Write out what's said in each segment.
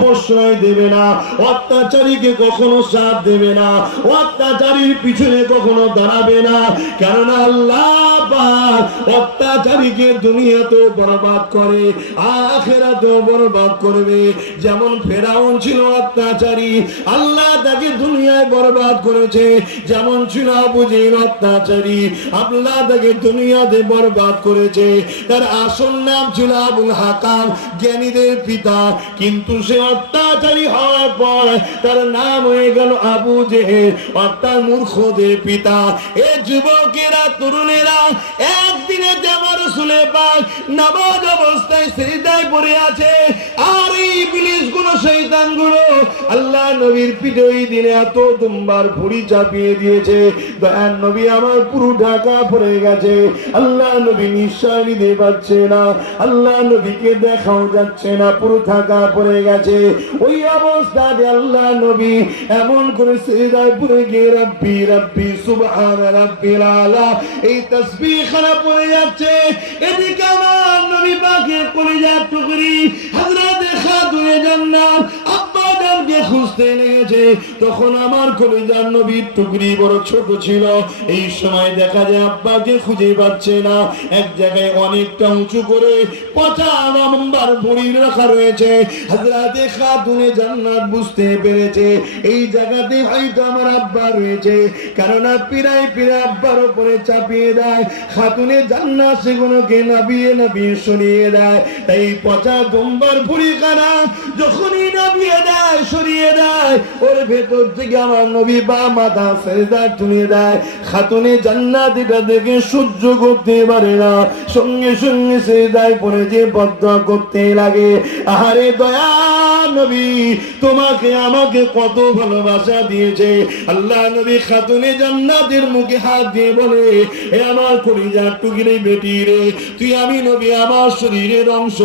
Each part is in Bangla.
প্রশ্রয় দেবে না। অত্যাচারীকে কখনো সাথ দেবে না। অত্যাচারীর পিছনে কখনো দাঁড়াবে না। কেননা আল্লাহ অত্যাচারীকে দুনিয়াতেও বরবাদ করে বরবাদ করবে। যেমন ফেরাউন ছিল অত্যাচারী, আল্লাহ তাকে দুনিয়ায় বরবাদ করেছে। যেমন ছিল আবু জেহেল অত্যাচারী, আল্লাহ তাকে দুনিয়াতে বরবাদ করেছে। তার আসল নাম ছিল আবুল হাকাম, জ্ঞানীদের পিতা। কিন্তু সে অত্যাচারী হওয়ার পর তার নাম হয়ে গেল আবু জেহেল, অর্থাৎ মূর্খদের পিতা। এ যুবকেরা, তরুণেরা, একদিনে দেবর শুনে পাক নামাজ অবস্থায় সিজদায় পড়ে আছে, আর এই বিলিশগুলো শৈতানগুলো আল্লাহ নবীর পিঠে ওই দিনে এত দুম্বার ভুড়ি চাপিয়ে দিয়েছে। দয়ার নবী আমার পুরো ঢাকা পড়ে গেছে। আল্লাহ নবী নিঃশ্বাস নিতে পারছে না। আল্লাহ নবীকে দেখাও যাচ্ছে না, পুরো থাকা পড়ে গেছে। ওই অবস্থাতে আল্লাহ নবী এমন করে সিজদায় পড়ে গিয়ে, রাব্বি রাব্বি, সুবহান, রব্বিল আলা এই তাসবিহ খারাপ হয়ে যাচ্ছে। এদিকে খুঁজতে লেগেছে, তখন আমার কলিজার নবীর টুকরি বড় ছোট ছিল। এই সময় দেখা যায় আব্বাকে খুঁজে পাচ্ছে না। এক জায়গায় অনেকটা উঁচু করে পচা নাম্বার রাখা রয়েছে। হযরতে খাতুনে জান্নাত বুঝতে পেরেছে, এই জায়গাতে হয়তো আমার আব্বা রয়েছে। কেননা পিরাই পিরা আব্বার উপরে চাপিয়ে দেয়, খাতুনে জান্নাত সেগুলোকে নাবিয়ে নাবিয়ে দেয়। তাই পচা যখনই নাবিয়ে দেয়, সরিয়ে দেয়। ওর ভেতর থেকে আমার নবী বা মাথা সেজদা তুলে দেয়। খাতুনে জান্নাত এটা দেখে সহ্য করতে পারে না। সঙ্গে সঙ্গে সেজদায় পড়ে যে বদ্ধ করতে লাগে। আহারে দয়া নবী, তোমাকে আমাকে কত ভালোবাসা দিয়েছে। আল্লাহ নবী খাতুনে জান্নাতের মুখে হাত দিয়ে বলে আমার কলিজার টুকিরে বেটি রে, তুই আমি নবী, আমার শরীরের অংশ।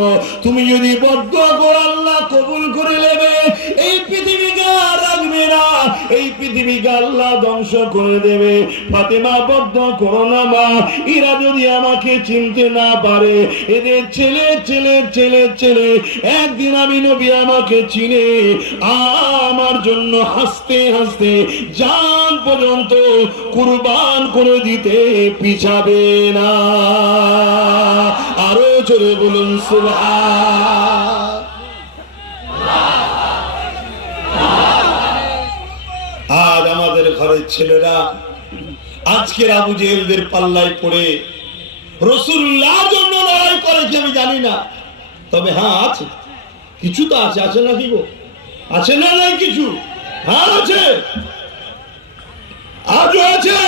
তুমি যদি বদ্ধ কর, আল্লাহ কবুল করে পৃথিবীকে আল্লাহ ধ্বংস করে দেবে। ফাতেমা বদ্ধ করো না মা। এরা যদি আমাকে চিনতে না পারে, এদের ছেলে ছেলে ছেলে ছেলে, একদিন আমি নবী আমাকে চিনে, আমার জন্য হাসতে হাসতে জান পর্যন্ত কুরবান করে দিতে পিছাবে না। আরও জোরে বলুন, সুবহান। আমাদের ছেলেরা আজকের আবু জেলদের পাল্লায় পড়ে রসুল্লাহ জন্য লড়াই করেছে, আমি জানি না। তবে হ্যাঁ আছে। কিছু তো আছে আছে না দিব আছে না নাই কিছু? হ্যাঁ আছে। আজও আছে।